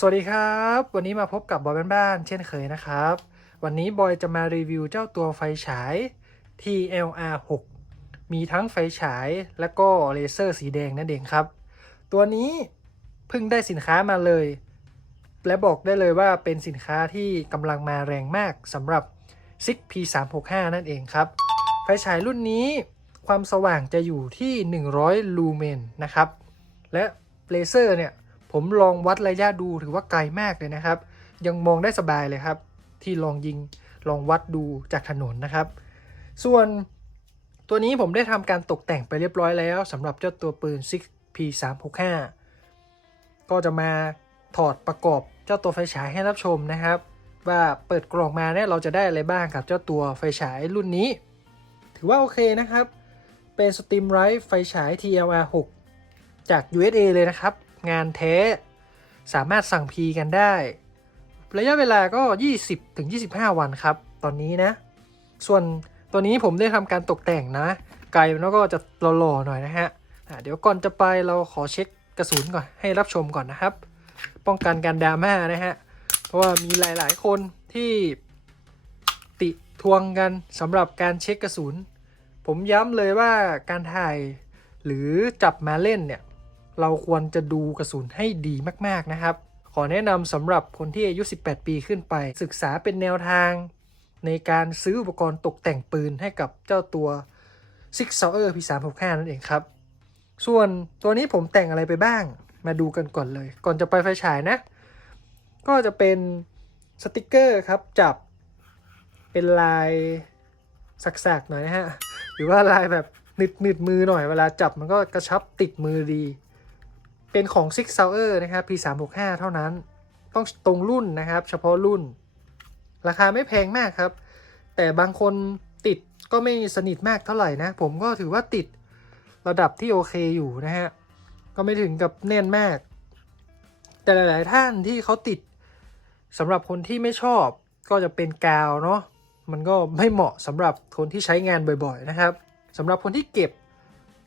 สวัสดีครับ วันนี้มาพบกับบอยบ้านๆเช่นเคยนะครับ วันนี้บอยจะมารีวิวเจ้าตัวไฟฉาย TLR 6มีทั้งไฟฉายและก็เลเซอร์สีแดงนั่นเองครับ ตัวนี้เพิ่งได้สินค้ามาเลย และบอกได้เลยว่าเป็นสินค้าที่กำลังมาแรงมากสำหรับ SIG P365 นั่นเองครับ ไฟฉายรุ่นนี้ความสว่างจะอยู่ที่ 100 ลูเมนนะครับ และเลเซอร์เนี่ย ผมลองวัดระยะดูถือว่าไกลมากเลยนะครับ ยังมองได้สบายเลยครับ ที่ลองยิงลองวัดดูจากถนนนะครับ ส่วนตัวนี้ผมได้ทำการตกแต่งไปเรียบร้อยแล้วสำหรับเจ้าตัวปืน 6 P365 ก็จะมาถอดประกอบเจ้าตัวไฟฉายให้รับชมนะครับ ว่าเปิดกล่องมาเนี่ยเราจะได้อะไรบ้างกับเจ้าตัวไฟฉายรุ่นนี้ ถือว่าโอเคนะครับ เป็น Steam r i g h t ไฟฉาย TLR 6 จาก USA เลยนะครับ งานแท้ สามารถสั่งพีกันได้ ระยะเวลาก็ 20-25 วันครับ ตอนนี้นะ ส่วนตัวนี้ผมได้ทำการตกแต่งนะ ไกลมันก็จะหล่อๆหน่อยนะฮะเดี๋ยวก่อนจะไปเราขอเช็คกระสุนก่อนให้รับชมก่อนนะครับ ป้องกันการดราม่านะฮะ เพราะว่ามีหลายๆ คนที่ติทวงกันสำหรับการเช็คกระสุน ผมย้ำเลยว่าการถ่ายหรือจับมาเล่นเนี่ย เราควรจะดูกระสุนให้ดีมากๆนะครับ ขอแนะนำสำหรับคนที่อายุ 18 ปีขึ้นไป ศึกษาเป็นแนวทาง ในการซื้ออุปกรณ์ตกแต่งปืนให้กับเจ้าตัว Six Sauer P365 นั่นเองครับ ส่วนตัวนี้ผมแต่งอะไรไปบ้าง มาดูกันก่อนเลย ก่อนจะไปไฟฉายนะ ก็จะเป็นสติกเกอร์ครับจับเป็นลายสักๆหน่อยนะฮะ หรือว่าลายแบบหนึดหนึดๆมือหน่อยเวลาจับมันก็กระชับติดมือดี เป็นของ Six Sauer นะครับ P365 เท่านั้น ต้องตรงรุ่นนะครับ เฉพาะรุ่น ราคาไม่แพงมากครับ แต่บางคนติดก็ไม่สนิทมากเท่าไหร่นะ ผมก็ถือว่าติดระดับที่โอเคอยู่นะฮะ ก็ไม่ถึงกับแน่นมาก แต่หลาย ๆ ท่านที่เขาติดสำหรับคนที่ไม่ชอบก็จะเป็นกาวเนาะ มันก็ไม่เหมาะสำหรับคนที่ใช้งานบ่อย ๆ นะครับสำหรับคนที่เก็บ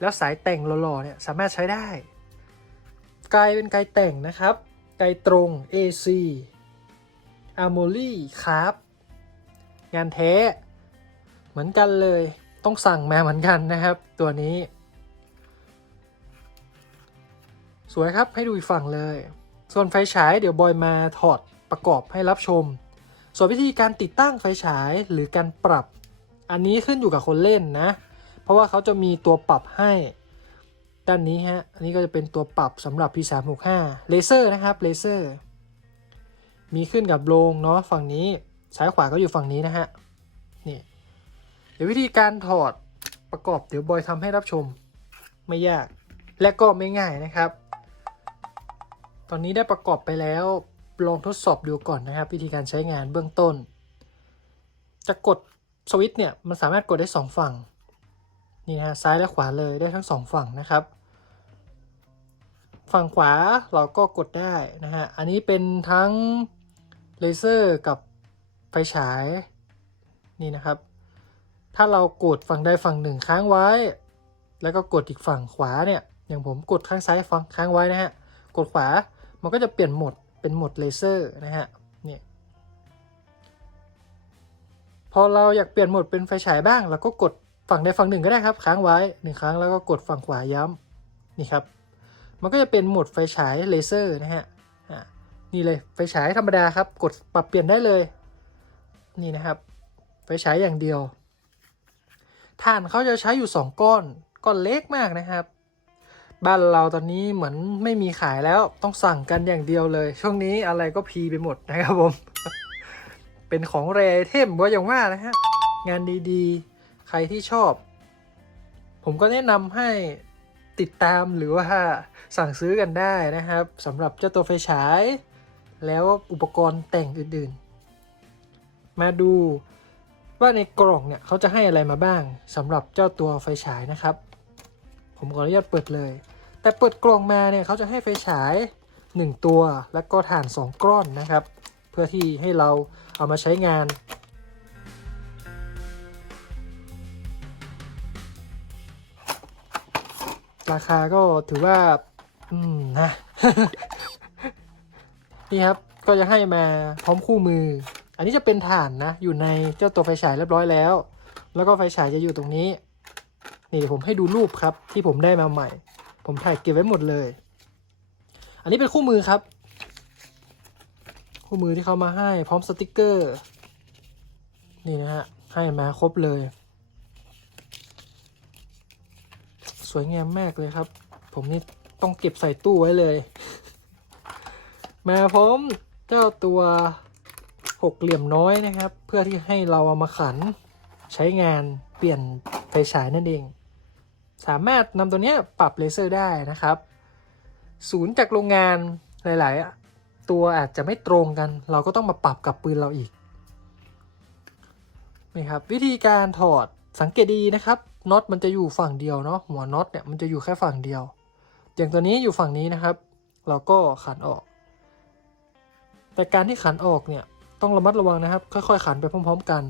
แล้วสายแต่งหล่อ ๆ เนี่ยสามารถใช้ได้ ไกลเป็นไกแต่งนะครับ ไกตรง AC Armory ครับงานแท้เหมือนกันเลยต้องสั่งมาเหมือนกันนะครับ ตัวนี้ สวยครับให้ดูอีกฝั่งเลย ส่วนไฟฉายเดี๋ยวบอยมาถอดประกอบให้รับชม ส่วนวิธีการติดตั้งไฟฉายหรือการปรับ อันนี้ขึ้นอยู่กับคนเล่นนะ เพราะว่าเขาจะมีตัวปรับให้ ด้านนี้ฮะ อันนี้ก็จะเป็นตัวปรับสำหรับ P365 เลเซอร์นะครับเลเซอร์มีขึ้นกับโรงเนาะฝั่งนี้ซ้ายขวาก็อยู่ฝั่งนี้นะฮะนี่เดี๋ยววิธีการถอดประกอบเดี๋ยวบอยทำให้รับชมไม่ยากและก็ไม่ง่ายนะครับ ตอนนี้ได้ประกอบไปแล้วลองทดสอบดูก่อนนะครับ วิธีการใช้งานเบื้องต้น จะกดสวิตช์เนี่ยมันสามารถกดได้สองฝั่ง นี่นะฮะซ้ายและขวาเลยได้ทั้งสองฝั่งนะครับ ฝั่งขวาเราก็กดได้นะฮะอันนี้เป็นทั้งเลเซอร์กับไฟฉายนี่นะครับ ถ้าเรากดฝั่งใดฝั่งหนึ่งค้างไว้ แล้วก็กดอีกฝั่งขวาเนี่ยอย่างผมกดข้างซ้ายฝั่งค้างไว้นะฮะกดขวามันก็จะเปลี่ยนโหมดเป็นโหมดเลเซอร์นะฮะเนี่ยพอเราอยากเปลี่ยนโหมดเป็นไฟฉายบ้างเราก็กด ฝั่งใดฝั่งหนึ่งก็ได้ครับ ค้างไว้หนึ่งครั้งแล้วก็กดฝั่งขวาย้ำนี่ครับ มันก็จะเป็นโหมดไฟฉายเลเซอร์นะฮะนี่เลยไฟฉายธรรมดาครับ กดปรับเปลี่ยนได้เลย นี่นะครับไฟฉายอย่างเดียวถ่านเขาจะใช้อยู่ 2 ก้อนก้อนเล็กมากนะครับ บ้านเราตอนนี้เหมือนไม่มีขายแล้วต้องสั่งกันอย่างเดียวเลย ช่วงนี้อะไรก็พีไปหมดนะครับผม เป็นของแรเทมว่าอย่างว่านะฮะงานดีๆ ใครที่ชอบ ผมก็แนะนำให้ติดตามหรือว่าสั่งซื้อกันได้นะครับสำหรับเจ้าตัวไฟฉาย แล้วอุปกรณ์แต่งอื่นๆ มาดูว่าในกล่องเนี่ยเขาจะให้อะไรมาบ้างสำหรับเจ้าตัวไฟฉายนะครับ ผมขออนุญาตเปิดเลย แต่เปิดกล่องมาเนี่ยเขาจะให้ไฟฉาย 1 ตัว แล้วก็ถ่าน 2ก้อนนะครับ เพื่อที่ให้เราเอามาใช้งาน ราคาก็ถือว่า อืมนะ นี่ครับก็จะให้มาพร้อมคู่มือ อันนี้จะเป็นฐานนะ อยู่ในเจ้าตัวไฟฉายเรียบร้อยแล้ว แล้วก็ไฟฉายจะอยู่ตรงนี้ นี่เดี๋ยวผมให้ดูรูปครับ ที่ผมได้มาใหม่ ผมถ่ายเก็บไว้หมดเลย อันนี้เป็นคู่มือครับ คู่มือที่เขามาให้พร้อมสติกเกอร์ นี่นะฮะ ให้มาครบเลย ส วยงามมากเลยครับ ผมนี่ต้องเก็บใส่ตู้ไว้เลย มาพร้อมเจ้าตัวหกเหลี่ยมน้อยนะครับ เพื่อที่ให้เราเอามาขันใช้งานเปลี่ยนไฟฉายนั่นเอง สามารถนำตัวนี้ปรับเลเซอร์ได้นะครับ ศูนย์จากโรงงานหลาย ๆ ตัวอาจจะไม่ตรงกัน เราก็ต้องมาปรับกับปืนเราอีกนี่ครับวิธีการถอดสังเกตดีนะครับ น็อตมันจะอยู่ฝั่งเดียวเนาะหัวน็อตเนี่ยมันจะอยู่แค่ฝั่งเดียว อย่างตัวนี้อยู่ฝั่งนี้นะครับ เราก็ขันออก แต่การที่ขันออกเนี่ยต้องระมัดระวังนะครับ ค่อยๆ ขันไปพร้อม ๆ กัน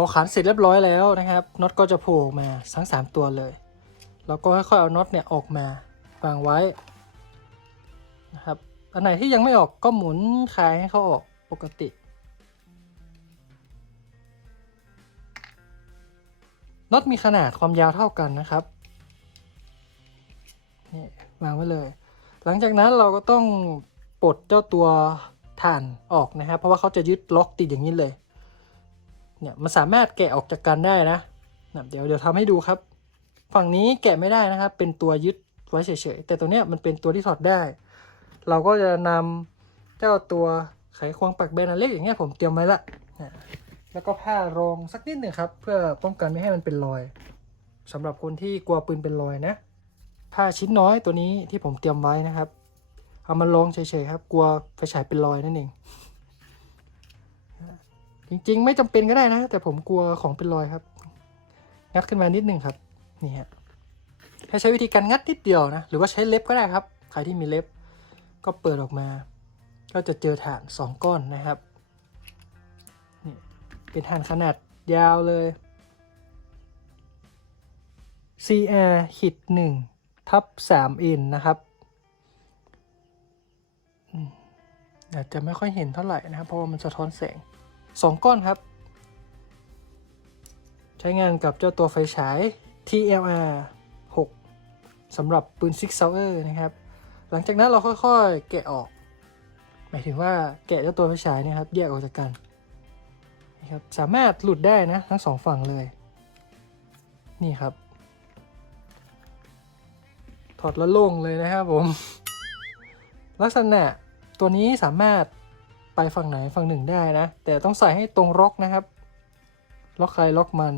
อขันเสร็จเรียบร้อยแล้วนะครับน็อตก็จะโผล่มาทั้ง 3 ตัวเลย แล้วก็ค่อยๆเอาน็อตเนี่ยออกมาวางไว้นะครับอันไหนที่ยังไม่ออกก็หมุนคลายให้เขาออกปกติน็อตมีขนาดความยาวเท่ากันนะครับนี่วางไว้เลย หลังจากนั้นเราก็ต้องปลดเจ้าตัวถ่านออกนะครับ เพราะว่าเขาจะยึดล็อกติดอย่างนี้เลย เนี่ยมันสามารถแกะออกจากกันได้นะนะเดี๋ยวเดี๋ยวทำให้ดูครับ ฝั่งนี้แกะไม่ได้นะครับ เป็นตัวยึดไว้เฉยๆแต่ตัวเนี้ยมันเป็นตัวที่ถอดได้ เราก็จะนำเจ้าตัวไขควงปักแบนอันเล็กอย่างเงี้ยผมเตรียมไว้ละแล้วก็ผ้ารองสักนิดหนึ่งครับ เพื่อป้องกันไม่ให้มันเป็นรอยสำหรับคนที่กลัวปืนเป็นรอยนะ ผ้าชิ้นน้อยตัวนี้ที่ผมเตรียมไว้นะครับ เอามาลองเฉยๆครับ กลัวไฟฉายเป็นรอยนั่นเอง จริงๆ ไม่จำเป็นก็ได้นะ แต่ผมกลัวของเป็นรอยครับ งัดขึ้นมานิดนึงครับ นี่ฮะให้ใช้วิธีการงัดนิดเดียวนะ หรือว่าใช้เล็บก็ได้ครับ ใครที่มีเล็บ ก็เปิดออกมา ก็จะเจอฐาน 2 ก้อนนะครับ นี่เป็นฐานขนาดยาวเลย CR หิด1ทับ 3 N นะครับอาจจะไม่ค่อยเห็นเท่าไหร่นะครับ เพราะว่ามันสะท้อนแสง สองก้อนครับ ใช้งานกับเจ้าตัวไฟฉาย TLR 6สำหรับปืน Six Sauer นะครับ หลังจากนั้นเราค่อยๆ แกะออก หมายถึงว่าแกะเจ้าตัวไฟฉายเนะครับ แยกออกจากกันนะครับสามารถหลุดได้นะ ทั้งสองฝั่งเลย นี่ครับ ถอดแล้วโล่งเลยนะครับผม ลักษณะตัวนี้สามารถ ไปฝั่งไหนฝั่งหนึ่งได้นะ แต่ต้องใส่ให้ตรงล็อกนะครับ ล็อกใครล็อกมัน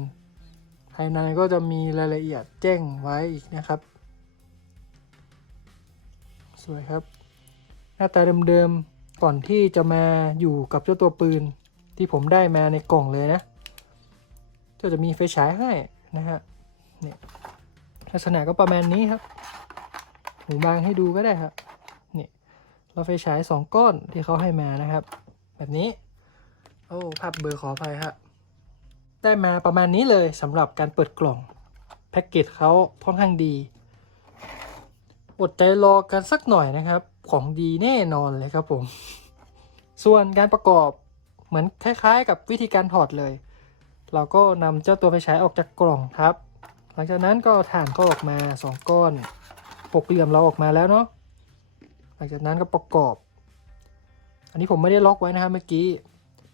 ภายในก็จะมีรายละเอียดแจ้งไว้อีกนะครับ สวยครับ หน้าตาเดิมๆก่อนที่จะมาอยู่กับเจ้าตัวปืนที่ผมได้มาในกล่องเลยนะก็จะมีไฟฉายให้นะฮะเนี่ยลักษณะก็ประมาณนี้ครับ หูบางให้ดูก็ได้ครับ เราไฟฉายสองก้อนที่เขาให้มานะครับ แบบนี้ โอ้ภาพเบอร์ขออภัยครับได้มาประมาณนี้เลยสำหรับการเปิดกล่องแพ็กเกจเขาค่อนข้างดีอดใจรอกันสักหน่อยนะครับ ของดีแน่นอนเลยครับผม ส่วนการประกอบเหมือนคล้ายๆ กับวิธีการถอดเลย เราก็นำเจ้าตัวไฟฉายออกจากกล่องครับ หลังจากนั้นก็ถ่านก็ออกมาสองก้อนหกเหลี่ยมเราออกมาแล้วเนาะ ลังจากนั้นก็ประกอบ อันนี้ผมไม่ได้ล็อกไว้นะครับเมื่อกี้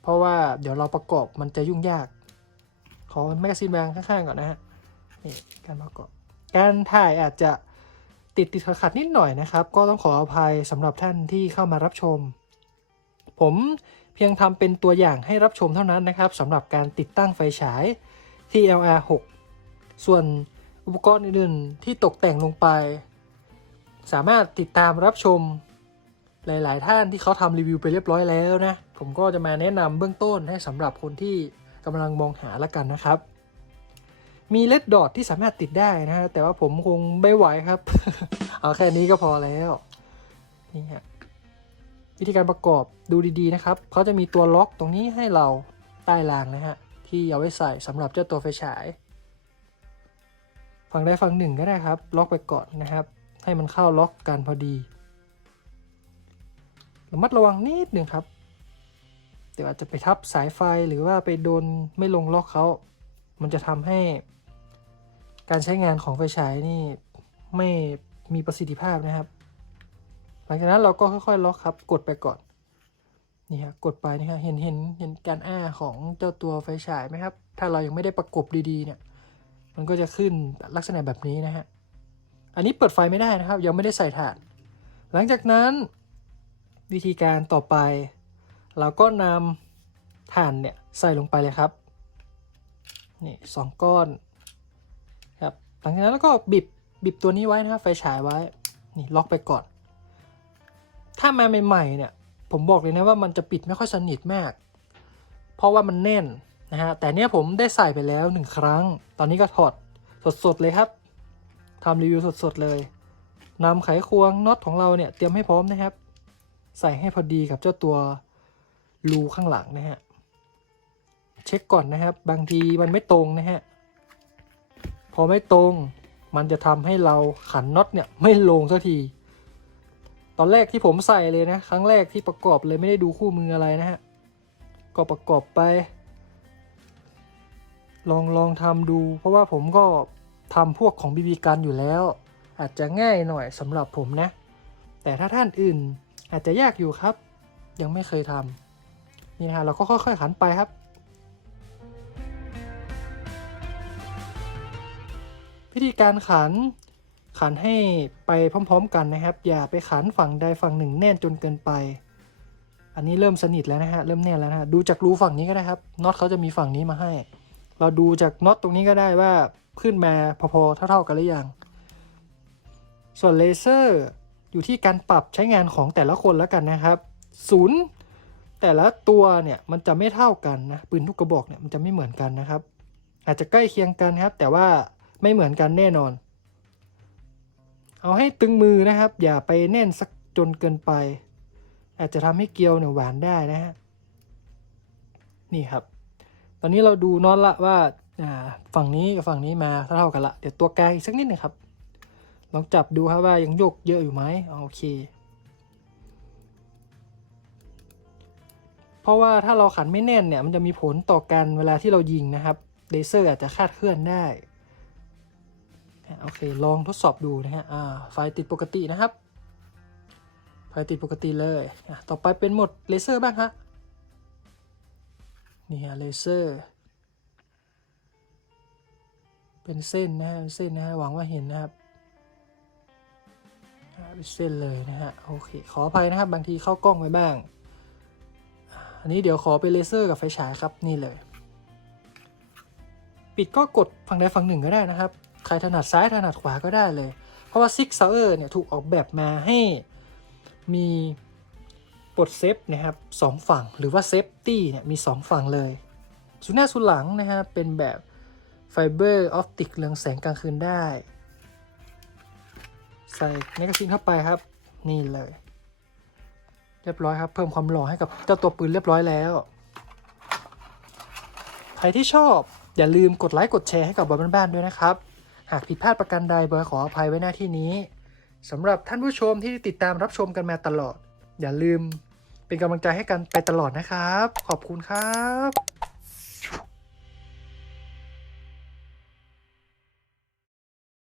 เพราะว่าเดี๋ยวเราประกอบมันจะยุ่งยาก ขอแมกกาซีนแบงข้างๆก่อนนะฮะนี่การประกอบ การถ่ายอาจจะติดติดขัดนิดหน่อยนะครับ ก็ต้องขออภัยสำหรับท่านที่เข้ามารับชม ผมเพียงทำเป็นตัวอย่างให้รับชมเท่านั้นนะครับสำหรับการติดตั้งไฟฉาย TLR 6 ส่วนอุปกรณ์อื่นๆที่ตกแต่งลงไป สามารถติดตามรับชมหลาย ๆ ท่านที่เขาทำรีวิวไปเรียบร้อยแล้วนะ ผมก็จะมาแนะนำเบื้องต้นให้สำหรับคนที่กำลังมองหาละกันนะครับ มีเลดดอทที่สามารถติดได้นะฮะแต่ว่าผมคงไม่ไหวครับ เอาแค่นี้ก็พอแล้วนี่ฮะวิธีการประกอบดูดี ๆ นะครับเขาจะมีตัวล็อกตรงนี้ให้เราใต้รางนะฮะที่เอาไว้ใส่สำหรับเจ้าตัวไฟฉาย ฝั่งใดฝั่งหนึ่งก็ได้ครับ ล็อกไปก่อนนะครับ ให้มันเข้าล็อกกันพอดีระมัดระวังนิดหนึ่งครับ เดี๋ยวอาจจะไปทับสายไฟหรือว่าไปโดนไม่ลงล็อกเขา มันจะทำให้ การใช้งานของไฟฉายนี่ไม่มีประสิทธิภาพนะครับ หลังจากนั้นเราก็ค่อยๆ ล็อกครับ กดไปก่อน นี่ฮะ กดไปนี่ฮะเห็นเห็นเห็นการอ้าของเจ้าตัวไฟฉายไหมครับ ถ้าเรายังไม่ได้ประกบดีๆเนี่ย มันก็จะขึ้นลักษณะแบบนี้นะฮะ อันนี้เปิดไฟไม่ได้นะครับ ยังไม่ได้ใส่ถ่าน หลังจากนั้นวิธีการต่อไป เราก็นำถ่านเนี่ยใส่ลงไปเลยครับนี่สองก้อนครับหลังจากนั้นแล้วก็บิบบิบตัวนี้ไว้นะครับไฟฉายไว้นี่ล็อกไปก่อน ถ้ามาใหม่ๆเนี่ยผมบอกเลยนะว่ามันจะปิดไม่ค่อยสนิทมาก เพราะว่ามันแน่นนะฮะแต่เนี้ยผมได้ใส่ไปแล้วหนึ่งครั้ง ตอนนี้ก็ถอดสดๆเลยครับ ทำรีวิวสดๆเลยนำไขควงน็อตของเราเนี่ยเตรียมให้พร้อมนะครับ ใส่ให้พอดีกับเจ้าตัวรูข้างหลังนะฮะเช็คก่อนนะครับ บางทีมันไม่ตรงนะฮะพอไม่ตรงมันจะทำให้เราขันน็อตเนี่ยไม่ลงสักที ตอนแรกที่ผมใส่เลยนะ ครั้งแรกที่ประกอบเลยไม่ได้ดูคู่มืออะไรนะฮะก็ประกอบไป ลองลองทำดู เพราะว่าผมก็ ทำพวกของบีบีกันอยู่แล้ว อาจจะง่ายหน่อยสำหรับผมนะ แต่ถ้าท่านอื่นอาจจะยากอยู่ครับ ยังไม่เคยทำนี่นะฮะเราก็ค่อยๆขันไปครับ วิธีการขันขันให้ไปพร้อม ๆ กันนะครับ อย่าไปขันฝั่งใดฝั่งหนึ่งแน่นจนเกินไป อันนี้เริ่มสนิทแล้วนะฮะเริ่มแน่นแล้วนะฮะดูจากรูฝั่งนี้ก็ได้ครับน็อตเขาจะมีฝั่งนี้มาให้ เราดูจากน็อตตรงนี้ก็ได้ว่า ขึ้นมาพอๆเท่า ๆกันหรือยัง ส่วนเลเซอร์อยู่ที่การปรับใช้งานของแต่ละคนแล้วกันนะครับศูนย์แต่ละตัวเนี่ยมันจะไม่เท่ากันนะปืนทุกกระบอกเนี่ยมันจะไม่เหมือนกันนะครับ อาจจะใกล้เคียงกันครับ แต่ว่าไม่เหมือนกันแน่นอน เอาให้ตึงมือนะครับ อย่าไปแน่นสักจนเกินไป อาจจะทำให้เกลียวเนี่ยหวานได้นะฮะนี่ครับ ตอนนี้เราดูน็อตละว่า ฝั่งนี้กับฝั่งนี้มาเท่ากันละ เดี๋ยวตัวกลางอีกสักนิดหนึงครับ ลองจับดูครับว่ายังโยกเยอะอยู่ไหมโอเค เพราะว่าถ้าเราขันไม่แน่นเนี่ยมันจะมีผลต่อการเวลาที่เรายิงนะครับเลเซอร์อาจจะคาดเคลื่อนได้โอเค ลองทดสอบดูนะฮะไฟติดปกตินะครับ ไฟติดปกติเลยต่อไปเป็นหมดเลเซอร์บ้างฮะ นี่ฮะเลเซอร์ เป็นเส้นนะฮะเป็นเส้นนะฮะหวังว่าเห็นนะครับเป็นเส้นเลยนะฮะโอเคขออภัยนะครับบางทีเข้ากล้องไปบ้าง อันนี้เดี๋ยวขอเป็นเลเซอร์กับไฟฉายครับนี่เลย ปิดก็กดฝั่งใดฝั่งหนึ่งก็ได้นะครับ ใครถนัดซ้ายถนัดขวาก็ได้เลย เพราะว่าซิกซาวเออร์เนี่ยถูกออกแบบมาให้มีปลดเซฟนะครับสองฝั่งหรือว่าเซฟตี้เนี่ยมีสองฝั่งเลยสุดหน้าสุดหลังนะฮะเป็นแบบ ไฟเบอร์ออปติกเรืองแสงกลางคืนได้ ใส่แมกกาซีนเข้าไปครับ นี่เลย เรียบร้อยครับ เพิ่มความหล่อให้กับเจ้าตัวปืนเรียบร้อยแล้ว ใครที่ชอบอย่าลืมกดไลค์กดแชร์ให้กับบอยบ้านๆด้วยนะครับ หากผิดพลาดประการใดบอยขออภัยไว้หน้าที่นี้สำหรับท่านผู้ชมที่ติดตามรับชมกันมาตลอด อย่าลืมเป็นกำลังใจให้กันไปตลอดนะครับ ขอบคุณครับ